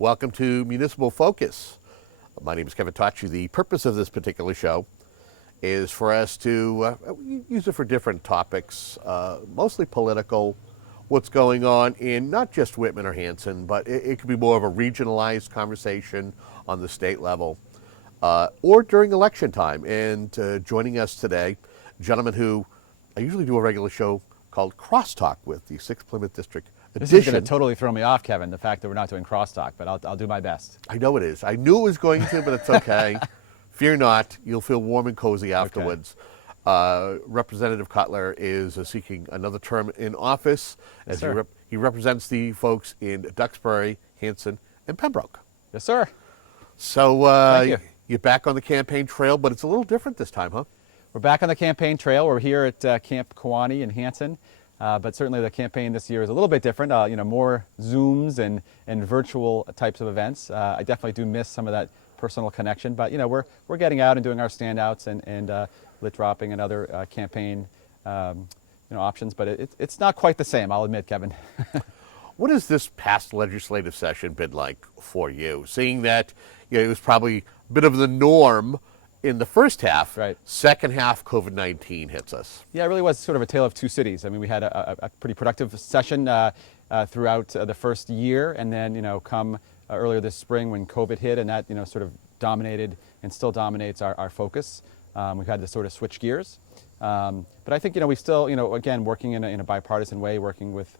Welcome to Municipal Focus. My name is Kevin Tachi. The purpose of this particular show is for us to use it for different topics, mostly political, what's going on in not just Whitman or Hanson, but it could be more of a regionalized conversation on the state level or during election time. And joining us today, a gentleman who I usually do a regular show called Crosstalk with, the 6th Plymouth District This edition. is going to totally throw me off, Kevin, the fact that we're not doing crosstalk, but I'll do my best. I know it is. I knew it was going to, but it's okay. Fear not. You'll feel warm and cozy afterwards. Okay. Representative Cutler is seeking another term in office as he represents the folks in Duxbury, Hanson, and Pembroke. Yes, sir. So you're back on the campaign trail, but it's a little different this time, huh? We're back on the campaign trail. We're here at Camp Kewanee in Hanson. But certainly the campaign this year is a little bit different, more Zooms and virtual types of events. I definitely do miss some of that personal connection, but we're getting out and doing our standouts and lit dropping and other campaign options, but it's not quite the same, I'll admit, Kevin. What has this past legislative session been like for you? Seeing that it was probably a bit of the norm in the first half, right. Second half, COVID-19 hits us. Yeah, it really was sort of a tale of two cities. I mean, we had a pretty productive session throughout the first year, and then, come earlier this spring when COVID hit, and that, sort of dominated and still dominates our focus. We've had to sort of switch gears. But I think, we still, again, working in a bipartisan way, working with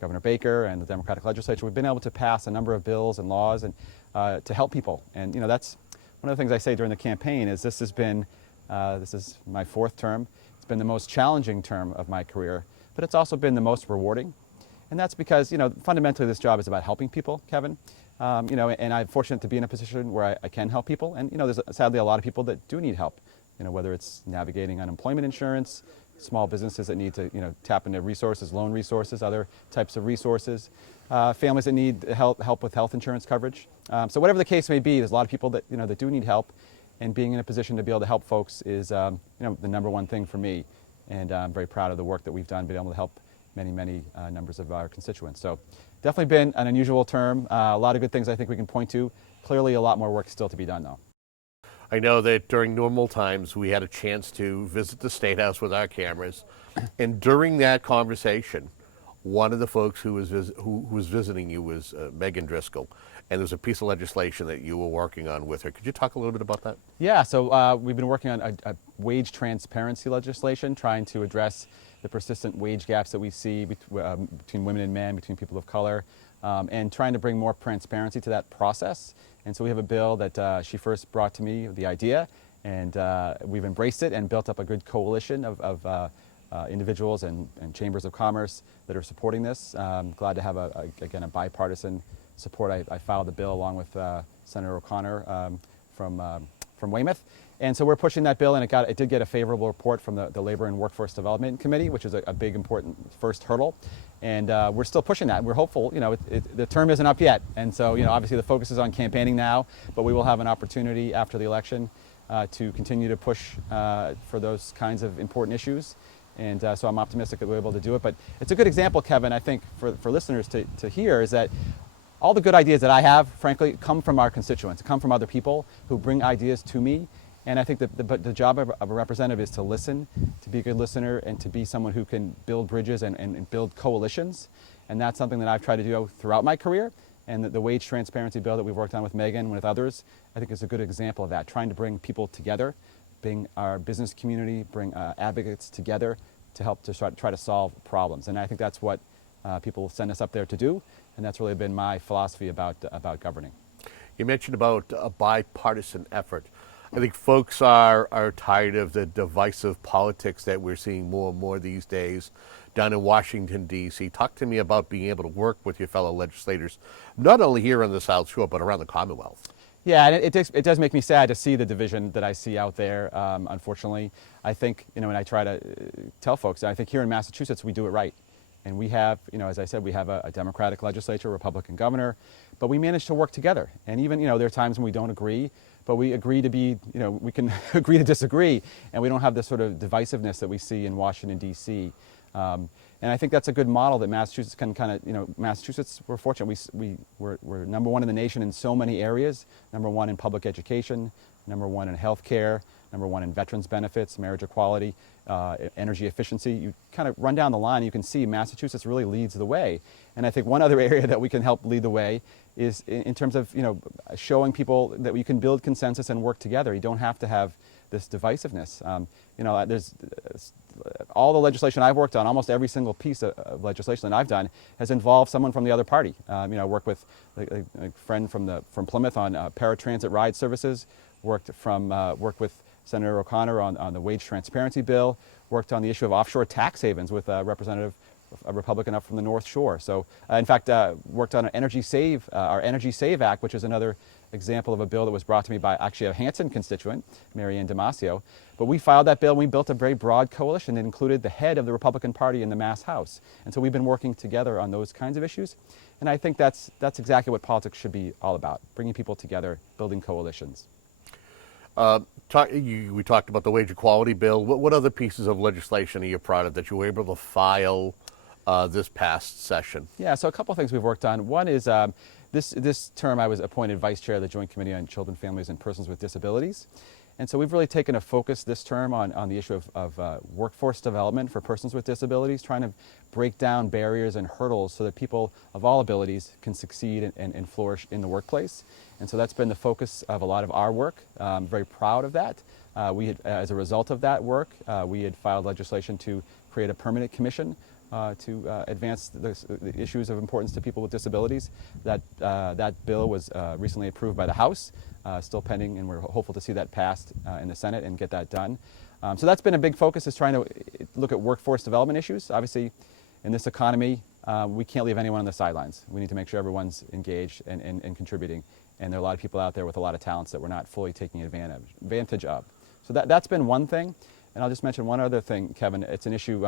Governor Baker and the Democratic legislature, we've been able to pass a number of bills and laws and to help people. And, that's one of the things I say during the campaign is this is my 4th term. It's been the most challenging term of my career, but it's also been the most rewarding. And that's because, fundamentally this job is about helping people, Kevin. And I'm fortunate to be in a position where I can help people. And, there's sadly a lot of people that do need help, whether it's navigating unemployment insurance, small businesses that need to, tap into resources, loan resources, other types of resources, families that need help with health insurance coverage. So whatever the case may be, there's a lot of people that, that do need help, and being in a position to be able to help folks is, the number one thing for me. And I'm very proud of the work that we've done, being able to help many numbers of our constituents. So definitely been an unusual term. A lot of good things I think we can point to. Clearly a lot more work still to be done, though. I know that during normal times we had a chance to visit the State House with our cameras, and during that conversation, one of the folks who was visiting you was Megan Driscoll, and there's a piece of legislation that you were working on with her. Could you talk a little bit about that? Yeah, so we've been working on a wage transparency legislation, trying to address the persistent wage gaps that we see between women and men, between people of color, and trying to bring more transparency to that process. And so we have a bill that she first brought to me, the idea, and we've embraced it and built up a good coalition of individuals and chambers of commerce that are supporting this. Glad to have, again, a bipartisan support. I filed the bill along with Senator O'Connor from Weymouth. And so we're pushing that bill, and it did get a favorable report from the Labor and Workforce Development Committee, which is a big, important first hurdle. And we're still pushing that. We're hopeful. The term isn't up yet, and so obviously the focus is on campaigning now. But we will have an opportunity after the election to continue to push for those kinds of important issues. And so I'm optimistic that we're able to do it. But it's a good example, Kevin, I think, for listeners to hear, is that all the good ideas that I have, frankly, come from our constituents, come from other people who bring ideas to me. And I think that the job of a representative is to listen, to be a good listener, and to be someone who can build bridges and build coalitions. And that's something that I've tried to do throughout my career. And the wage transparency bill that we've worked on with Megan and with others, I think is a good example of that, trying to bring people together, bring our business community, bring advocates together to help to try to solve problems. And I think that's what people send us up there to do. And that's really been my philosophy about governing. You mentioned about a bipartisan effort. I think folks are tired of the divisive politics that we're seeing more and more these days down in Washington, D.C. Talk to me about being able to work with your fellow legislators, not only here on the South Shore, but around the Commonwealth. Yeah, and it does make me sad to see the division that I see out there, unfortunately. I think, and I try to tell folks, I think here in Massachusetts we do it right. And we have, as I said, we have a Democratic legislature, Republican governor, but we manage to work together. And even, there are times when we don't agree, but we agree to be, we can agree to disagree, and we don't have this sort of divisiveness that we see in Washington, D.C. And I think that's a good model that Massachusetts can kind of, Massachusetts, we're fortunate. We're number one in the nation in so many areas. Number one in public education, number one in healthcare, number one in veterans benefits, marriage equality, energy efficiency. You kind of run down the line, you can see Massachusetts really leads the way. And I think one other area that we can help lead the way is in terms of showing people that we can build consensus and work together. You don't have to have this divisiveness. There's all the legislation I've worked on, almost every single piece of legislation that I've done has involved someone from the other party. I work with a friend from Plymouth on paratransit ride services. Worked with Senator O'Connor on the wage transparency bill. Worked on the issue of offshore tax havens with a Republican up from the North Shore. So, in fact, worked on our Energy Save Act, which is another example of a bill that was brought to me by actually a Hanson constituent, Mary Ann Damasio. But we filed that bill and we built a very broad coalition that included the head of the Republican Party in the Mass House. And so we've been working together on those kinds of issues. And I think that's exactly what politics should be all about, bringing people together, building coalitions. We talked about the wage equality bill. What other pieces of legislation are you proud of that you were able to file this past session? Yeah, so a couple of things we've worked on. One is this term I was appointed Vice Chair of the Joint Committee on Children, Families, and Persons with Disabilities. And so we've really taken a focus this term on the issue of workforce development for persons with disabilities, trying to break down barriers and hurdles so that people of all abilities can succeed and flourish in the workplace. And so that's been the focus of a lot of our work. I'm very proud of that. As a result of that work, we had filed legislation to create a permanent commission to advance the issues of importance to people with disabilities. That bill was recently approved by the House, still pending, and we're hopeful to see that passed in the Senate and get that done. So that's been a big focus, is trying to look at workforce development issues. Obviously, in this economy, we can't leave anyone on the sidelines. We need to make sure everyone's engaged and contributing. And there are a lot of people out there with a lot of talents that we're not fully taking advantage of. So that's been one thing. And I'll just mention one other thing, Kevin. It's an issue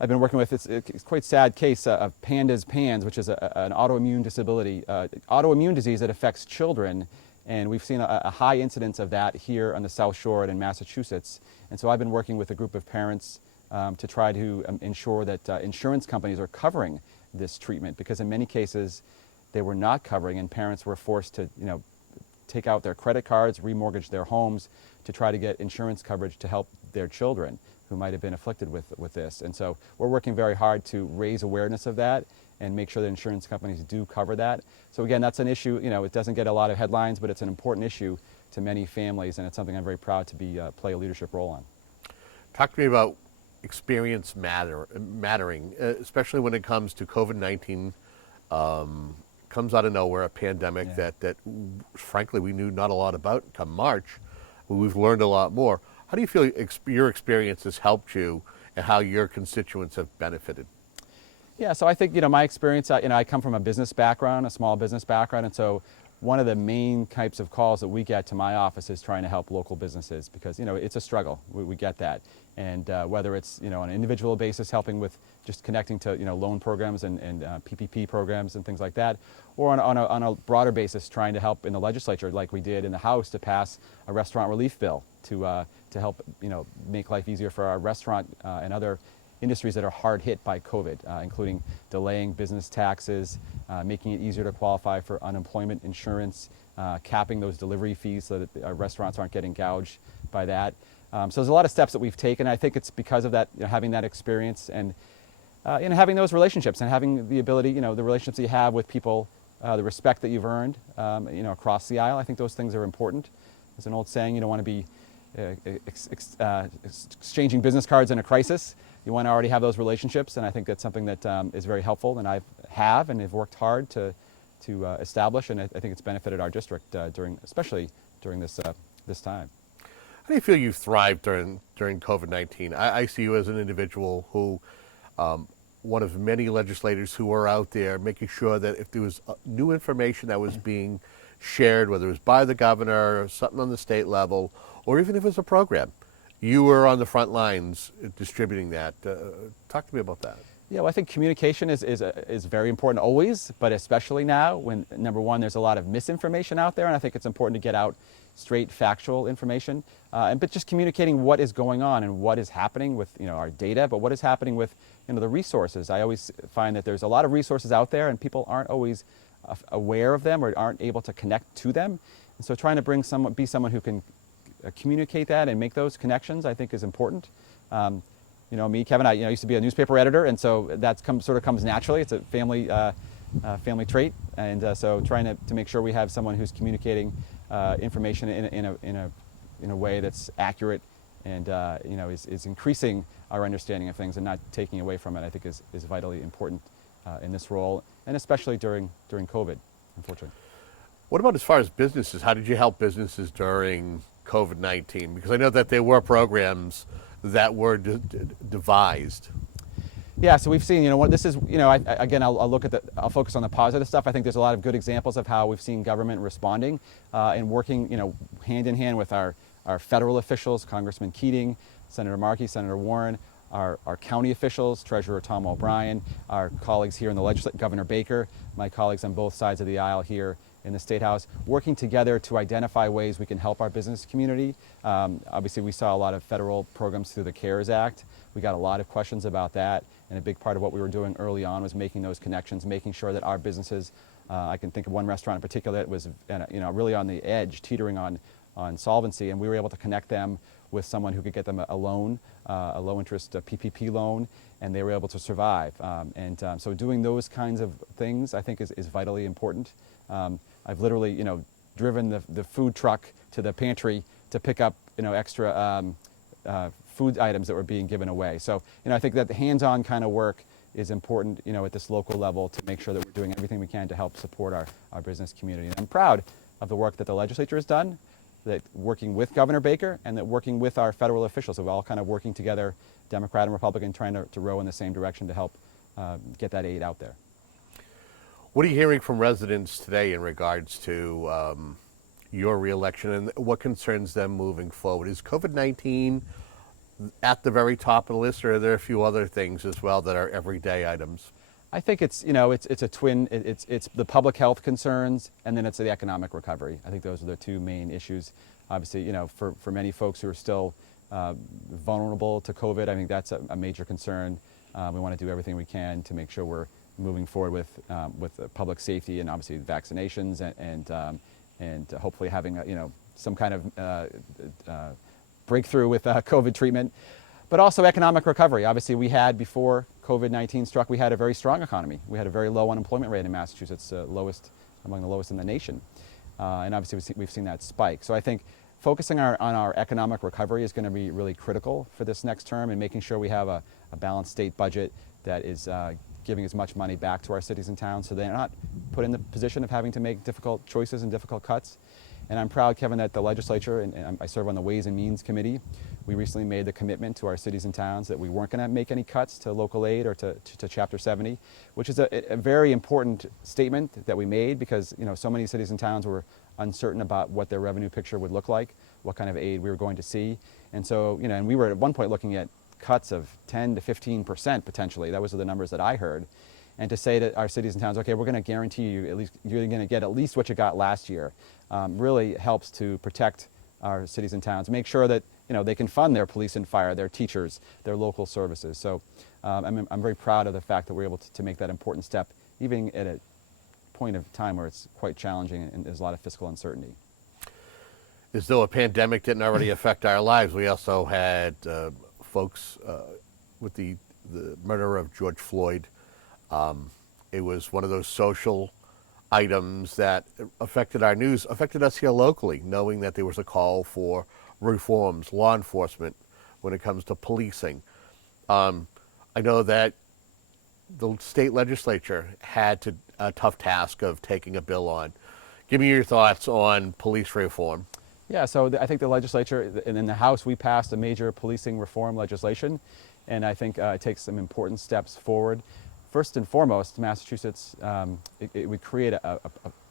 I've been working with. It's quite a sad case of PANS, which is an autoimmune disability, autoimmune disease that affects children. And we've seen a high incidence of that here on the South Shore and in Massachusetts. And so I've been working with a group of parents to try to ensure that insurance companies are covering this treatment, because in many cases they were not covering, and parents were forced to take out their credit cards, remortgage their homes to try to get insurance coverage to help their children who might have been afflicted with this. And so we're working very hard to raise awareness of that and make sure that insurance companies do cover that. So again, that's an issue, it doesn't get a lot of headlines, but it's an important issue to many families, and it's something I'm very proud to play a leadership role on. Talk to me about experience mattering, especially when it comes to COVID-19. Comes out of nowhere, a pandemic that frankly we knew not a lot about come March. We've learned a lot more. How do you feel your experience has helped you and how your constituents have benefited? Yeah, so I think, my experience, I come from a business background, a small business background, and so one of the main types of calls that we get to my office is trying to help local businesses, because, it's a struggle. We get that. And whether it's, on an individual basis, helping with just connecting to, loan programs and PPP programs and things like that, or on a broader basis, trying to help in the legislature, like we did in the House, to pass a restaurant relief bill to help, make life easier for our restaurant and other industries that are hard hit by COVID, including delaying business taxes, making it easier to qualify for unemployment insurance, capping those delivery fees so that our restaurants aren't getting gouged by that. So there's a lot of steps that we've taken. I think it's because of that, having that experience and having those relationships and having the ability, the relationships you have with people, the respect that you've earned, across the aisle. I think those things are important. There's an old saying, you don't want to be exchanging business cards in a crisis. You want to already have those relationships, and I think that's something that is very helpful, and I have worked hard to establish, and I think it's benefited our district especially during this time. How do you feel you thrived during COVID-19? I see you as an individual who, one of many legislators who are out there making sure that if there was new information that was being shared, whether it was by the governor or something on the state level, or even if it was a program, you were on the front lines distributing that. Talk to me about that. Yeah, well, I think communication is very important always, but especially now when, number one, there's a lot of misinformation out there, and I think it's important to get out straight factual information, but just communicating what is going on and what is happening with our data, but what is happening with the resources. I always find that there's a lot of resources out there, and people aren't always aware of them or aren't able to connect to them. And so trying to be someone who can communicate that and make those connections, I think, is important. Me, Kevin, I used to be a newspaper editor, and so that sort of comes naturally. It's a family trait, and so trying to make sure we have someone who's communicating information in a way that's accurate and is increasing our understanding of things and not taking away from it, I think is vitally important in this role, and especially during COVID, unfortunately. What about as far as businesses? How did you help businesses during COVID-19? Because I know that there were programs that were devised. Yeah, so we've seen, this is, I'll focus on the positive stuff. I think there's a lot of good examples of how we've seen government responding and working, hand in hand with our federal officials, Congressman Keating, Senator Markey, Senator Warren, our county officials, Treasurer Tom O'Brien, our colleagues here in the legislature, Governor Baker, my colleagues on both sides of the aisle here in the State House, working together to identify ways we can help our business community. Obviously, we saw a lot of federal programs through the CARES Act. We got a lot of questions about that, and a big part of what we were doing early on was making those connections, making sure that our businesses, I can think of one restaurant in particular that was really on the edge, teetering on solvency, and we were able to connect them with someone who could get them a loan, a low-interest PPP loan, and they were able to survive. So doing those kinds of things, I think, is vitally important. I've literally, driven the food truck to the pantry to pick up, extra food items that were being given away. So, I think that the hands-on kind of work is important, at this local level to make sure that we're doing everything we can to help support our business community. And I'm proud of the work that the legislature has done, that working with Governor Baker and that working with our federal officials, we're all kind of working together, Democrat and Republican, trying to row in the same direction to help get that aid out there. What are you hearing from residents today in regards to your reelection and what concerns them moving forward? Is COVID-19 at the very top of the list, or are there a few other things as well that are everyday items? I think it's a twin. It's the public health concerns, and then it's the economic recovery. I think those are the two main issues. Obviously, for many folks who are still vulnerable to COVID, I think that's a major concern. We want to do everything we can to make sure we're moving forward with public safety and obviously vaccinations and hopefully having some kind of breakthrough with COVID treatment, but also economic recovery. Obviously, we had, before COVID-19 struck, we had a very strong economy. We had a very low unemployment rate in Massachusetts, among the lowest in the nation, and obviously we've seen that spike. So I think focusing on our economic recovery is going to be really critical for this next term, and making sure we have a balanced state budget that is giving as much money back to our cities and towns so they're not put in the position of having to make difficult choices and difficult cuts. And I'm proud, Kevin, that the legislature, and I serve on the Ways and Means Committee, we recently made the commitment to our cities and towns that we weren't going to make any cuts to local aid or to Chapter 70, which is a very important statement that we made because so many cities and towns were uncertain about what their revenue picture would look like, what kind of aid we were going to see. And so, and we were at one point looking at cuts of 10 to 15% potentially. That was the numbers that I heard. And to say to our cities and towns, okay, we're going to guarantee you at least you're going to get at least what you got last year, really helps to protect our cities and towns, make sure that they can fund their police and fire, their teachers, their local services. So I'm very proud of the fact that we're able to make that important step, even at a point of time where it's quite challenging and there's a lot of fiscal uncertainty. As though a pandemic didn't already affect our lives, we also had folks with the murder of George Floyd. It was one of those social items that affected our news, affected us here locally, knowing that there was a call for reforms, law enforcement, when it comes to policing. I know that the state legislature had a tough task of taking a bill on. Give me your thoughts on police reform. Yeah, so I think the legislature, and in the House, we passed a major policing reform legislation, and I think it takes some important steps forward. First and foremost, Massachusetts, it would create a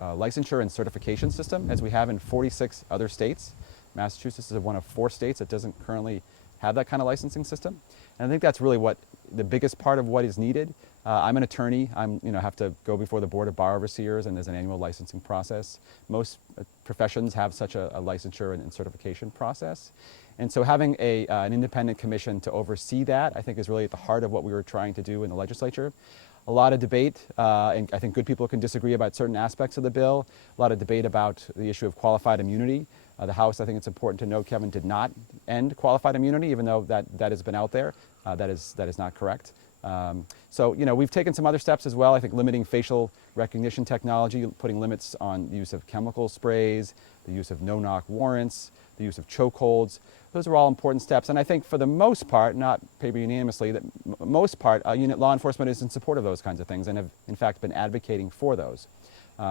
licensure and certification system, as we have in 46 other states. Massachusetts is one of 4 states that doesn't currently have that kind of licensing system. And I think that's really what the biggest part of what is needed. I'm an attorney. Have to go before the Board of Bar Overseers, and there's an annual licensing process. Most professions have such a licensure and certification process. And so having an independent commission to oversee that, I think, is really at the heart of what we were trying to do in the legislature. A lot of debate, and I think good people can disagree about certain aspects of the bill. A lot of debate about the issue of qualified immunity. The House, I think it's important to note, Kevin, did not end qualified immunity, even though that has been out there. That is not correct. So we've taken some other steps as well. I think limiting facial recognition technology, putting limits on the use of chemical sprays, the use of no-knock warrants, the use of chokeholds. Those are all important steps. And I think for the most part, not maybe unanimously, that most part, law enforcement is in support of those kinds of things and have, in fact, been advocating for those.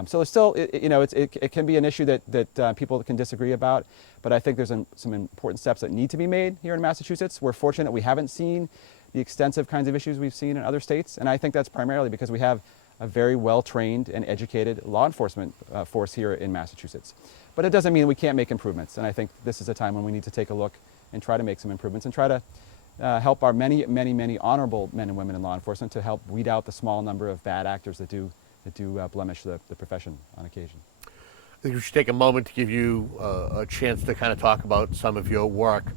So it's still, it can be an issue that people can disagree about, but I think there's some important steps that need to be made here in Massachusetts. We're fortunate we haven't seen the extensive kinds of issues we've seen in other states, and I think that's primarily because we have a very well-trained and educated law enforcement force here in Massachusetts. But it doesn't mean we can't make improvements, and I think this is a time when we need to take a look and try to make some improvements and try to help our many, many, many honorable men and women in law enforcement to help weed out the small number of bad actors that do blemish the profession on occasion. I think we should take a moment to give you a chance to kind of talk about some of your work,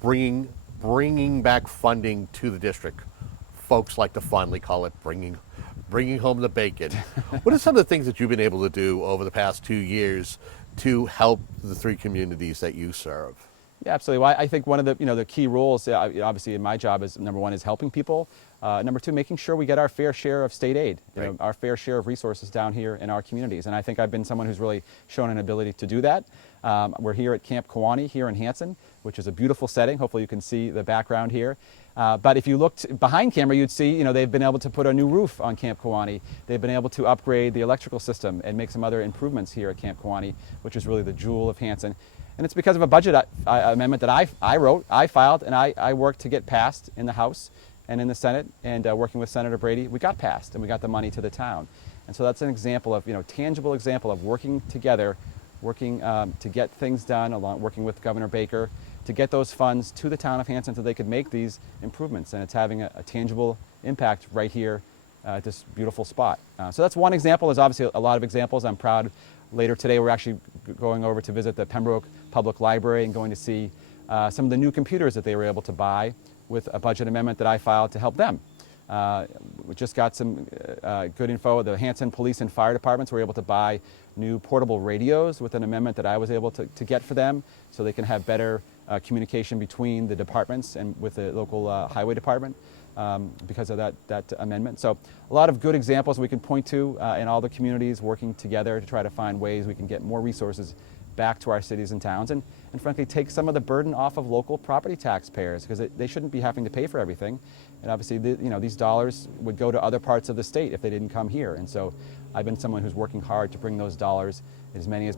bringing back funding to the district. Folks like to fondly call it bringing home the bacon. What are some of the things that you've been able to do over the past 2 years to help the 3 communities that you serve? Yeah, absolutely. Well, I think one of the key roles, obviously in my job, is number one is helping people. Number two, making sure we get our fair share of state aid, right. Our fair share of resources down here in our communities. And I think I've been someone who's really shown an ability to do that. We're here at Camp Kewanee here in Hanson, which is a beautiful setting. Hopefully you can see the background here. But if you looked behind camera, you'd see, they've been able to put a new roof on Camp Kewanee. They've been able to upgrade the electrical system and make some other improvements here at Camp Kewanee, which is really the jewel of Hanson. And it's because of a budget amendment that I wrote, I filed, and I worked to get passed in the House and in the Senate, and working with Senator Brady, we got passed and we got the money to the town. And so that's an example of, tangible example of working together, working to get things done, working with Governor Baker, to get those funds to the town of Hanson so they could make these improvements. And it's having a tangible impact right here at this beautiful spot. So that's one example. There's obviously a lot of examples. I'm proud. Later today, we're actually going over to visit the Pembroke Public Library and going to see some of the new computers that they were able to buy with a budget amendment that I filed to help them. We just got some good info. The Hanson Police and Fire Departments were able to buy new portable radios with an amendment that I was able to get for them so they can have better communication between the departments and with the local highway department because of that amendment. So a lot of good examples we can point to in all the communities working together to try to find ways we can get more resources back to our cities and towns and frankly take some of the burden off of local property taxpayers because they shouldn't be having to pay for everything. And obviously these dollars would go to other parts of the state if they didn't come here. And so I've been someone who's working hard to bring those dollars, as many as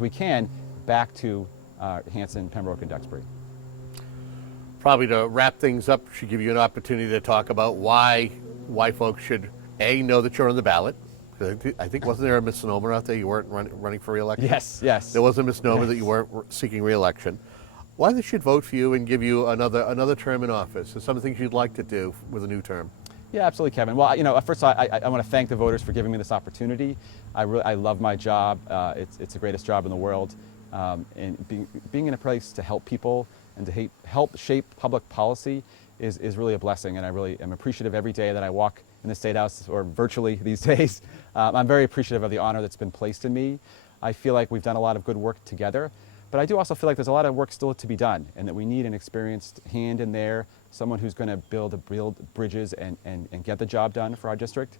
we can, back to Hanson, Pembroke, and Duxbury. Probably to wrap things up, should give you an opportunity to talk about why folks should know that you're on the ballot. I think wasn't there a misnomer out there you weren't running for re-election? Yes. There was a misnomer that you weren't seeking re-election. Why they should vote for you and give you another term in office? There's some things you'd like to do with a new term. Yeah, absolutely, Kevin. Well, first of all, I want to thank the voters for giving me this opportunity. I love my job. It's the greatest job in the world. And being in a place to help people and to help shape public policy is really a blessing. And I really am appreciative every day that I walk in the State House, or virtually these days. I'm very appreciative of the honor that's been placed in me. I feel like we've done a lot of good work together, but I do also feel like there's a lot of work still to be done and that we need an experienced hand in there, someone who's going to build bridges and get the job done for our district.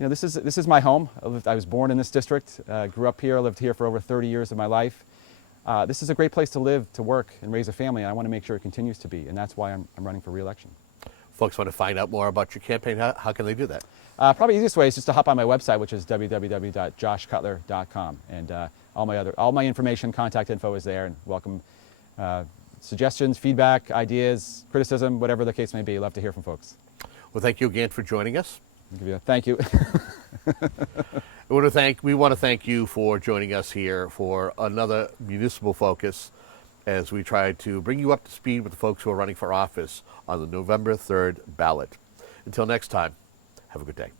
This is my home. I was born in this district, grew up here, lived here for over 30 years of my life. This is a great place to live, to work, and raise a family, and I want to make sure it continues to be, and that's why I'm running for re-election. Folks want to find out more about your campaign, how can they do that? Probably the easiest way is just to hop on my website, which is www.joshcutler.com, and all my information, contact info is there, and welcome suggestions, feedback, ideas, criticism, whatever the case may be. Love to hear from folks. Well, thank you again for joining us. Thank you. We want to thank you for joining us here for another Municipal Focus. as we try to bring you up to speed with the folks who are running for office on the November 3rd ballot. Until next time, have a good day.